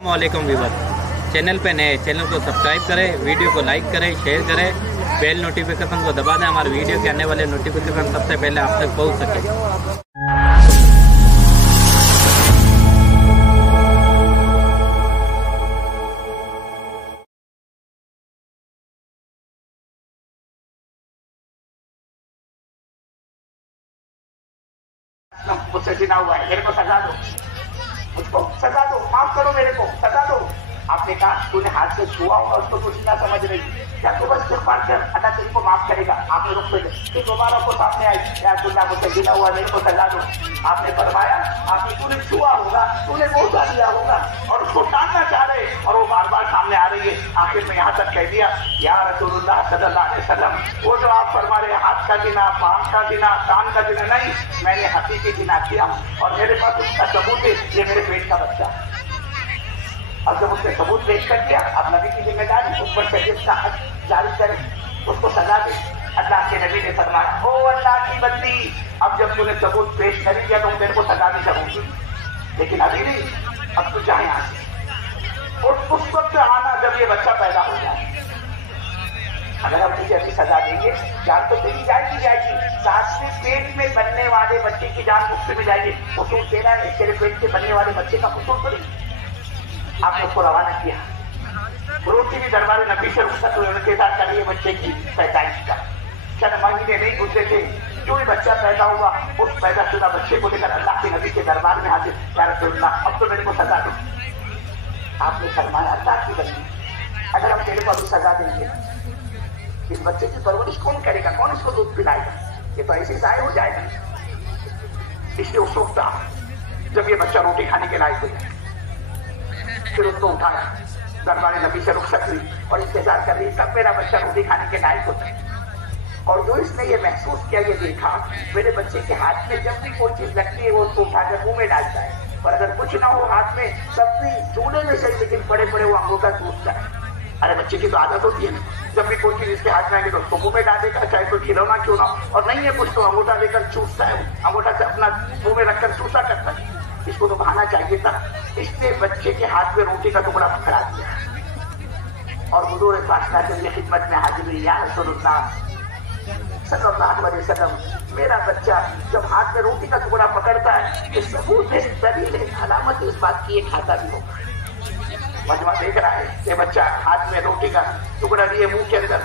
वालेकुम viewers, channel पे नए चैनल को सब्सक्राइब करें, वीडियो को लाइक करें, शेयर करें, बेल नोटिफिकेशन को दबा दें। हमारे वीडियो के आने वाले नोटिफिकेशन सबसे पहले आप तक पहुंच सके। मुझसे जिना हुआ है, मेरे को सजा दो, मुझको सजा दो, माफ करो, मेरे को सजा दो। आपने कहा तूने हाथ से छुआ होगा, उसको कुछ ना समझ रही, क्या तू बस इस्तेमाल कर, अल्लाह तेरे को माफ करेगा। आपने रुक पे फिर दोबारा को सामने आई, या तुल्ला मुझसे जिना हुआ, मेरे को सजा दो। आपने फरमाया आपने तूने छुआ होगा, तूने पहुंचा दिया होगा, और उसको टालना चाह रहे, और वो बार बार सामने आ रही है। आखिर में यहाँ तक कह दिया, या रसूलुल्लाह सल्लल्लाहु अलैहि वसल्लम, वो जो आप फरमा रहे हाथ का गिना, पाँव का गिना, कान का गिना, नहीं, मैंने हकीकी गिना किया, और मेरे पास उसका सबूत है, ये मेरे पेट का बच्चा। अब जब उसने सबूत पेश कर दिया, अब नबी की जिम्मेदारी उस पर शरीयत का हक जारी करे, उसको सजा दे। अल्लाह के नबी ने फरमाया, ओ अल्लाह की बंदी, अब जब तूने सबूत पेश कर दिया तो तेरे को सजा नहीं करूंगी, लेकिन अभी नहीं, अब तू चाहे यहाँ से, और उस वक्त आना जब ये बच्चा पैदा हो जाए। अगर हम तुझे ऐसी सजा देंगे, जान तो तेरी जाएगी, साथ में पेट में बनने वाले बच्चे की जान मुफ्त में जाएगी। कसूर तेरा है, तेरे पेट से बनने वाले बच्चे का कसूर तो नहीं। आपने उसको रवाना किया, रोटी भी दरबार नबी से रुखसत हुए, उनके साथ करिए बच्चे की पैदाइश का। चंद महीने नहीं गुजरे थे, जो भी बच्चा पैदा हुआ, उस पैदाशुदा बच्चे को लेकर अल्लाह के नबी के दरबार में हाजिर, या रसूलुल्लाह अब तो मेरे को सजा दो। आपने फरमाया, अल्लाह की बंदी, अगर हम तेरे को अभी सजा देंगे, इस बच्चे की परवरिश कौन करेगा, कौन इसको दूध पिलाएगा, ये तो ऐसे जाए हो जाएगा। इसलिए उस वक्त जब ये बच्चा रोटी खाने के लायक हुआ, फिर उसको उठाया, दरबार नबी से रुखसत हुई, और इंतजार कर रही कब मेरा बच्चा रोटी खाने के लायक होता है। और जो इसने ये महसूस किया, ये देखा, मेरे बच्चे के हाथ में जब भी कोई चीज लगती है वो उसको उठाकर मुंह में डालता है, और अगर कुछ ना हो हाथ में, तब भी चूल्हे में सही, लेकिन बड़े बड़े वो अंगूठा टूटता है। अरे बच्चे की तो आदत होती है ना, जब भी कोई चीज इसके हाथ में आएगी तो उसको मुंह में डालेगा, चाहे कोई खिलौना क्यों ना, और नहीं है कुछ तो अंगूठा लेकर चूसता है, अंगूठा से अपना मुंह में रखकर चूसा करता है। इसको तो बहाना चाहिए था, इसने बच्चे के हाथ में रोटी का टुकड़ा पकड़ा दिया, और हुजूर पाक की खिदमत में हाजिर हुई, या रसूलुल्लाह सल्लल्लाहु अलैहि वसल्लम, मेरा बच्चा जब हाथ में रोटी का टुकड़ा पकड़ता है, ये सबूत है, दलील है, अलामत इस बात की, ये खाता भी होगा। मजमा देख रहा है, ये बच्चा हाथ में रोटी का टुकड़ा लिए मुंह के अंदर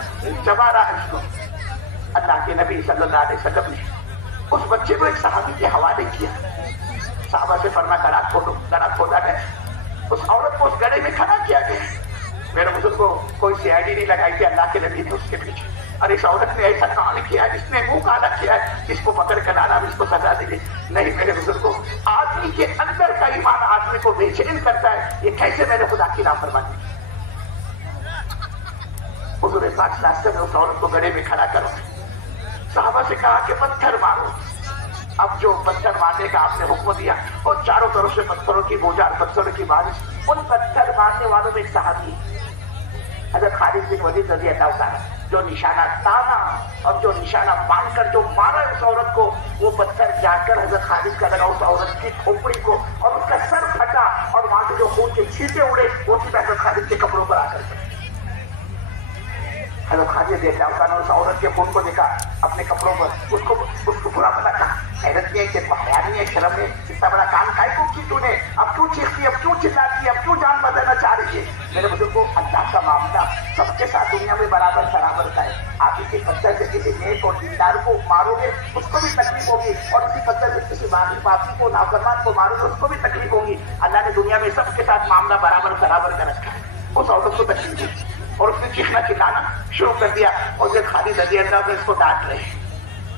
चबा रहा है इसको। अल्लाह के नबी सल्लल्लाहु अलैहि वसल्लम ने उस बच्चे को एक सहाबी के हवाले किया। साहबा से फरमा, गला खोदो, गला खोदा गया, उस औरत को उस गड़े में खड़ा किया गया। मेरे बुजुर्ग को कोई सीआईडी नहीं लगाई थी, अल्लाह के नबी ने उसके पीछे, और इस औरत ने ऐसा काम किया, इसने मुंह काला किया है, इसको पकड़ कर डाला, इसको सजा दी। नहीं मेरे बुजुर्ग को, आदमी के अंदर का ईमान आदमी को बेचैन करता है, ये कैसे मैंने खुदा की नाफरमानी। हुजूर पाक सल्लल्लाहु अलैहि वसल्लम ने उस औरत को गड़े में खड़ा करो, साहबा से कहा कि पत्थर मारो। अब जो पत्थर मारने का आपने हुक्म दिया, और चारों तरफ से पत्थरों की बोझा, पत्थरों की बारिश, उन पत्थर मारने वालों में एक सहाबी हज़रत खालिद बिन वलीद रज़ी अल्लाह ताला, जो निशाना ताना और जो निशाना बांधकर जो मारा उस औरत को, वो पत्थर जाकर हज़रत खालिद का लगा उस औरत की खोपड़ी को, और उसका सर फटा, और वहां से जो खून के छींटे उड़े, वो सीधा हज़रत खालिद के कपड़ों पर आकर पड़े। हज़रत खालिद देखा, उस औरत के खून को देखा अपने कपड़ों पर, उसको बुरा भला कहा, हैरत नहीं है, तेरे को हया नहीं है, शर्म नहीं, इतना बड़ा काम काय को की तूने, अब क्यों चीखती, अब क्यों चिल्लाती, अब क्यों जान बदलना चाह रही है। मेरे बुजुर्ग को, अल्लाह का मामला सबके साथ दुनिया में बराबर बराबर का है। आप इसी पत्थर से किसी नेक और दीनदार को मारोगे, उसको भी तकलीफ होगी, और इसी पत्थर से किसी बागी पापी को, नाफरमान को मारोगे, उसको भी तकलीफ होगी। अल्लाह ने दुनिया में सबके साथ मामला बराबर बराबर कर रखा है। उस औरत को तकलीफ हुई, और उसने चीखना चिल्लाना शुरू कर दिया, और जब खालिद रज़ी अल्लाह को इसको डांट रहे,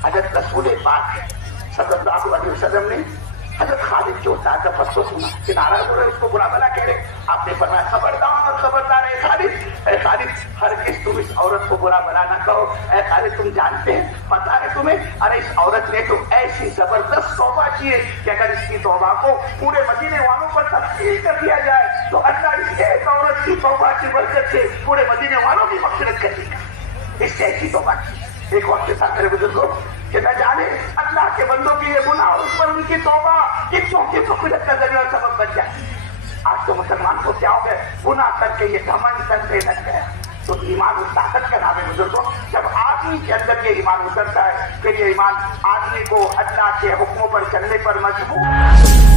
हज़रत रसूल पाक सल्लल्लाहु अलैहि वसल्लम ने हज़रत खालिद जो तफस को सुना कि नाराज हो रहे, उसको बुरा भला कह रहे, आपने फरमाया, खबरदार खबरदार है खालिद, खालिद, हरगिज़ तुम इस औरत को बुरा भला ना कहो। खालिद तुम जानते हैं, पता है तुम्हें, अरे इस औरत ने तो ऐसी जबरदस्त तौबा की है कि अगर इसकी तौबा को पूरे मदीने वालों पर तफसील कर दिया जाए, तो अल्लाह इस एक औरत की तौबा की बरकत से पूरे मदीने वालों की मग़फ़िरत कर देगा। इससे ऐसी तौबा की। एक वक्त के साथ मेरे बुजुर्गों, कि न जाने अल्लाह के बंदों की ये गुनाह, उस पर उनकी तौबा कितनों की मग़फ़िरत का ज़रिया सबब बन जाए। आज तो मुसलमान को क्या हो गए, गुनाह करके ये घमंड करने लग गया। तो ईमान उस ताकत का नाम है बुजुर्गों, जब आदमी के अंदर ये ईमान उतरता है, फिर ये ईमान आदमी को अल्लाह के हुक्मों पर चलने पर मजबूर